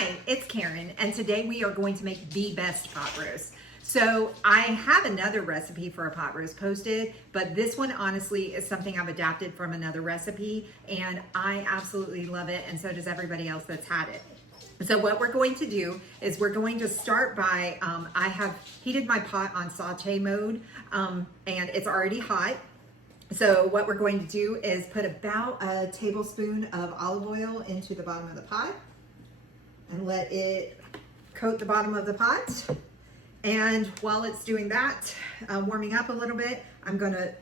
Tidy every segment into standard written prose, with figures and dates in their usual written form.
Hi, it's Karen, and today we are going to make the best pot roast. So I have another recipe for a pot roast posted, but this one honestly is something I've adapted from another recipe, and I absolutely love it, and so does everybody else that's had it. So what we're going to do is we're going to start by, I have heated my pot on saute mode, and it's already hot. So what we're going to do is put about a tablespoon of olive oil into the bottom of the pot and let it coat the bottom of the pot. And while it's doing that, warming up a little bit, I'm gonna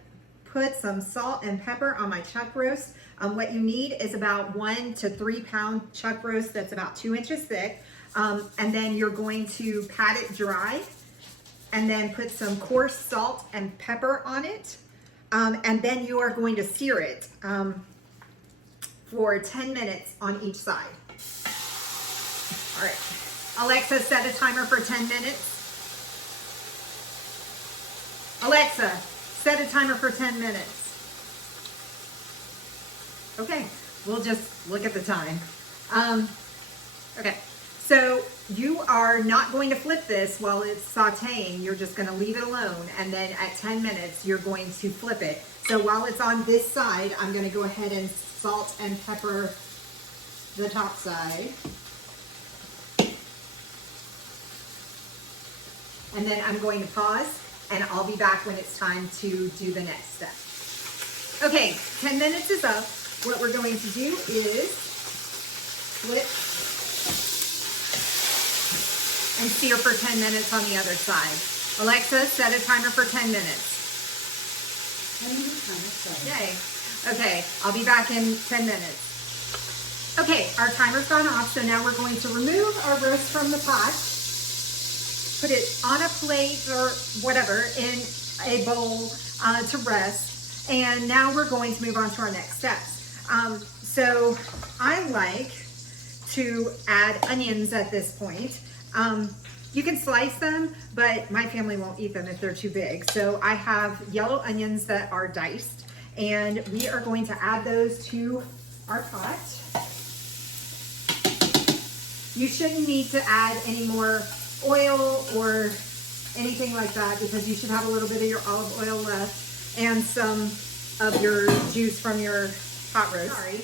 put some salt and pepper on my chuck roast. What you need is about 1 to 3 pound chuck roast that's about 2 inches thick. And then you're going to pat it dry and then put some coarse salt and pepper on it. And then you are going to sear it for 10 minutes on each side. All right, Alexa, set a timer for 10 minutes. Alexa, set a timer for 10 minutes. Okay, we'll just look at the time. Okay, so you are not going to flip this while it's sauteing. You're just gonna leave it alone, and then at 10 minutes, you're going to flip it. So while it's on this side, I'm gonna go ahead and salt and pepper the top side. And then I'm going to pause, and I'll be back when it's time to do the next step. Okay, 10 minutes is up. What we're going to do is flip and sear for 10 minutes on the other side. Alexa, set a timer for 10 minutes. 10 minutes. Yay. Okay, I'll be back in 10 minutes. Okay, our timer's gone off, so now we're going to remove our roast from the pot, put it on a plate or whatever in a bowl to rest, and now we're going to move on to our next steps. So I like to add onions at this point. You can slice them, but my family won't eat them if they're too big. So I have yellow onions that are diced, and we are going to add those to our pot. You shouldn't need to add any more oil or anything like that, because you should have a little bit of your olive oil left and some of your juice from your pot roast. Sorry.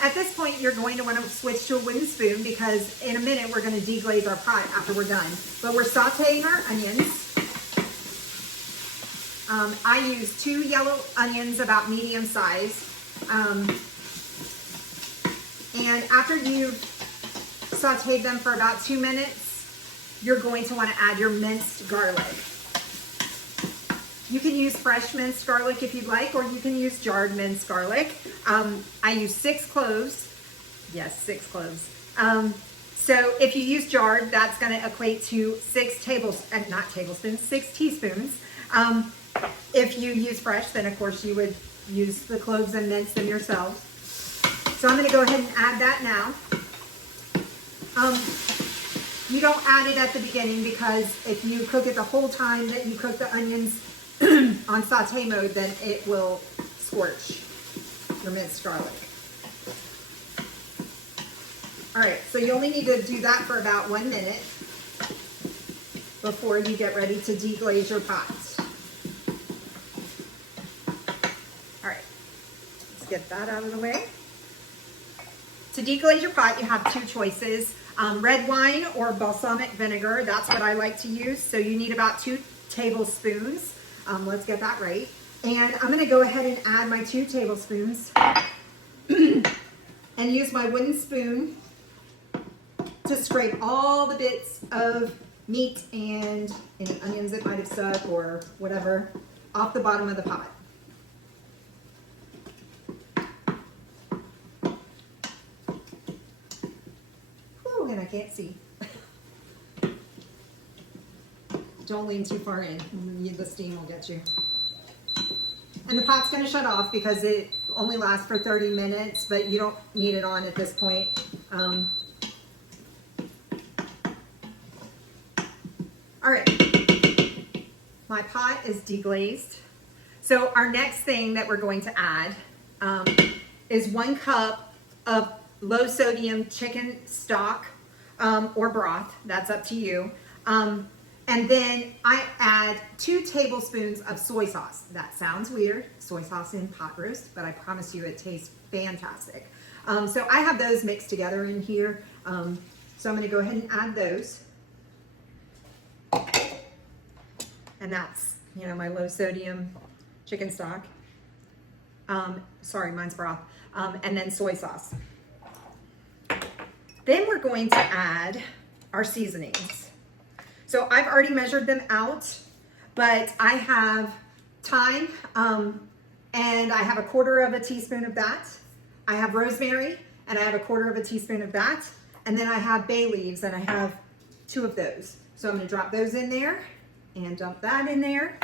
At this point, you're going to want to switch to a wooden spoon, because in a minute we're going to deglaze our pot after we're done. But we're sauteing our onions. I use 2 yellow onions, about medium size. And after you've sauteed them for about 2 minutes, you're going to want to add your minced garlic. You can use fresh minced garlic if you'd like, or you can use jarred minced garlic. I use 6 cloves. Yes, 6 cloves. So if you use jarred, that's going to equate to 6 teaspoons. If you use fresh, then of course you would use the cloves and mince them yourself. So I'm going to go ahead and add that now. You don't add it at the beginning, because if you cook it the whole time that you cook the onions on saute mode, then it will scorch your minced garlic. All right, so you only need to do that for about 1 minute before you get ready to deglaze your pot. All right, let's get that out of the way. To deglaze your pot, you have 2 choices. Red wine or balsamic vinegar, that's what I like to use. So you need about 2 tablespoons. Let's get that right. And I'm gonna go ahead and add my 2 tablespoons and use my wooden spoon to scrape all the bits of meat and any onions that might have stuck or whatever off the bottom of the pot. Whew, and I can't see. Don't lean too far in, the steam will get you. And the pot's gonna shut off because it only lasts for 30 minutes, but you don't need it on at this point. All right, my pot is deglazed. So our next thing that we're going to add is 1 cup of low sodium chicken stock. or broth. That's up to you. And then I add 2 tablespoons of soy sauce. That sounds weird, soy sauce in pot roast, but I promise you it tastes fantastic. So I have those mixed together in here. So I'm gonna go ahead and add those. And that's, you know, my low sodium chicken stock. Sorry, mine's broth. And then soy sauce. Then we're going to add our seasonings. So I've already measured them out, but I have thyme, and I have 1/4 teaspoon of that. I have rosemary, and I have 1/4 teaspoon of that. And then I have bay leaves, and I have 2 of those. So I'm gonna drop those in there and dump that in there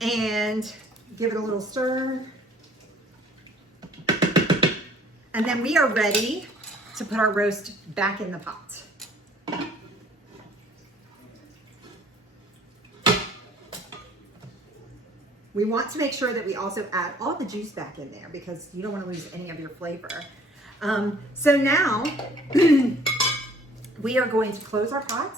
and give it a little stir. And then we are ready to put our roast back in the pot. We want to make sure that we also add all the juice back in there because you don't want to lose any of your flavor. So now we are going to close our pot.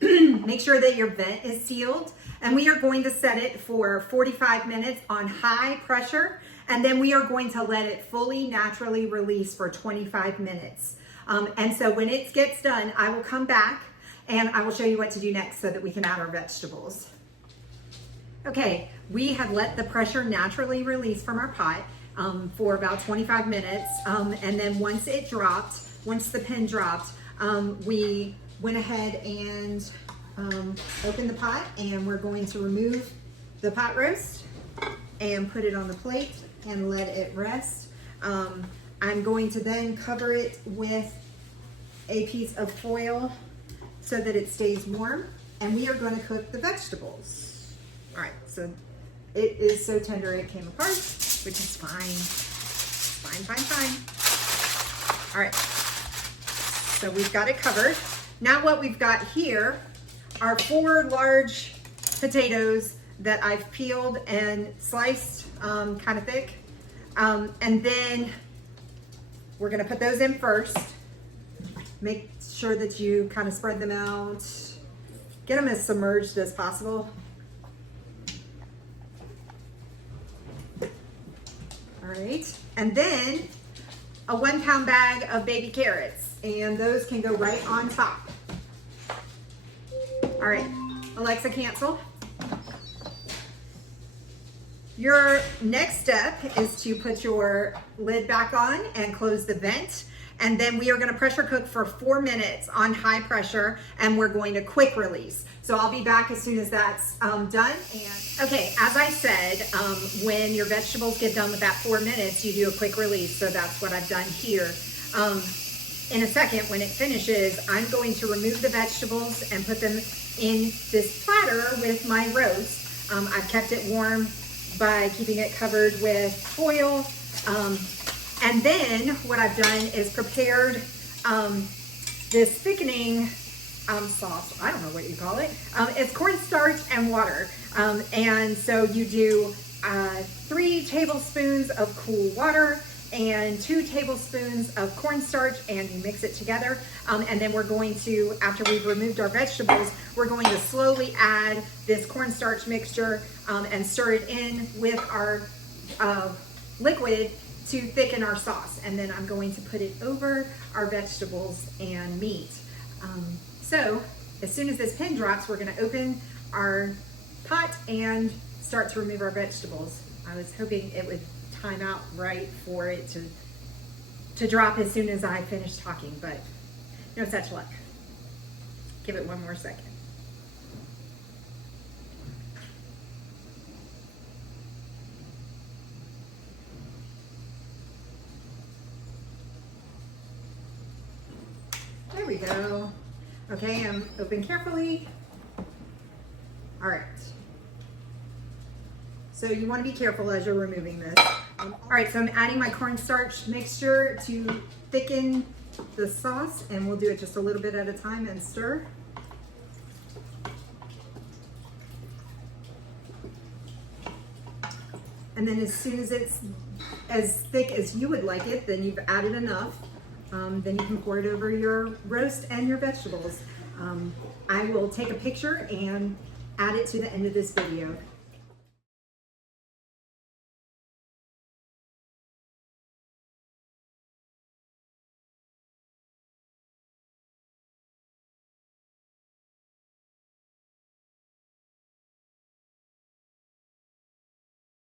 Make sure that your vent is sealed, and we are going to set it for 45 minutes on high pressure, and then we are going to let it fully naturally release for 25 minutes. And so when it gets done, I will come back and I will show you what to do next so that we can add our vegetables. Okay, we have let the pressure naturally release from our pot for about 25 minutes. And then once the pin dropped, we went ahead and opened the pot, and we're going to remove the pot roast and put it on the plate and let it rest. I'm going to then cover it with a piece of foil so that it stays warm, and we are going to cook the vegetables. All right, so it is so tender it came apart, which is fine. Fine. All right, so we've got it covered. Now what we've got here are 4 large potatoes that I've peeled and sliced kind of thick. And then we're gonna put those in first. Make sure that you kind of spread them out. Get them as submerged as possible. All right, and then a 1-pound bag of baby carrots, and those can go right on top. All right, Alexa, cancel. Your next step is to put your lid back on and close the vent. And then we are gonna pressure cook for 4 minutes on high pressure, and we're going to quick release. So I'll be back as soon as that's done. And okay, as I said, when your vegetables get done with that 4 minutes, you do a quick release. So that's what I've done here. In a second, when it finishes, I'm going to remove the vegetables and put them in this platter with my roast. I've kept it warm by keeping it covered with foil. And then what I've done is prepared this thickening sauce. I don't know what you call it. It's cornstarch and water. And so you do 3 tablespoons of cool water and 2 tablespoons of cornstarch, and you mix it together. And then we're going to, after we've removed our vegetables, we're going to slowly add this cornstarch mixture and stir it in with our liquid to thicken our sauce. And then I'm going to put it over our vegetables and meat. So as soon as this pin drops, we're gonna open our pot and start to remove our vegetables. I was hoping it would time out right for it to drop as soon as I finish talking, but no such luck. Give it one more second. There we go. Okay, I'm open carefully. All right. So you want to be careful as you're removing this. All right, so I'm adding my cornstarch mixture to thicken the sauce, and we'll do it just a little bit at a time and stir. And then as soon as it's as thick as you would like it, then you've added enough. then you can pour it over your roast and your vegetables. I will take a picture and add it to the end of this video.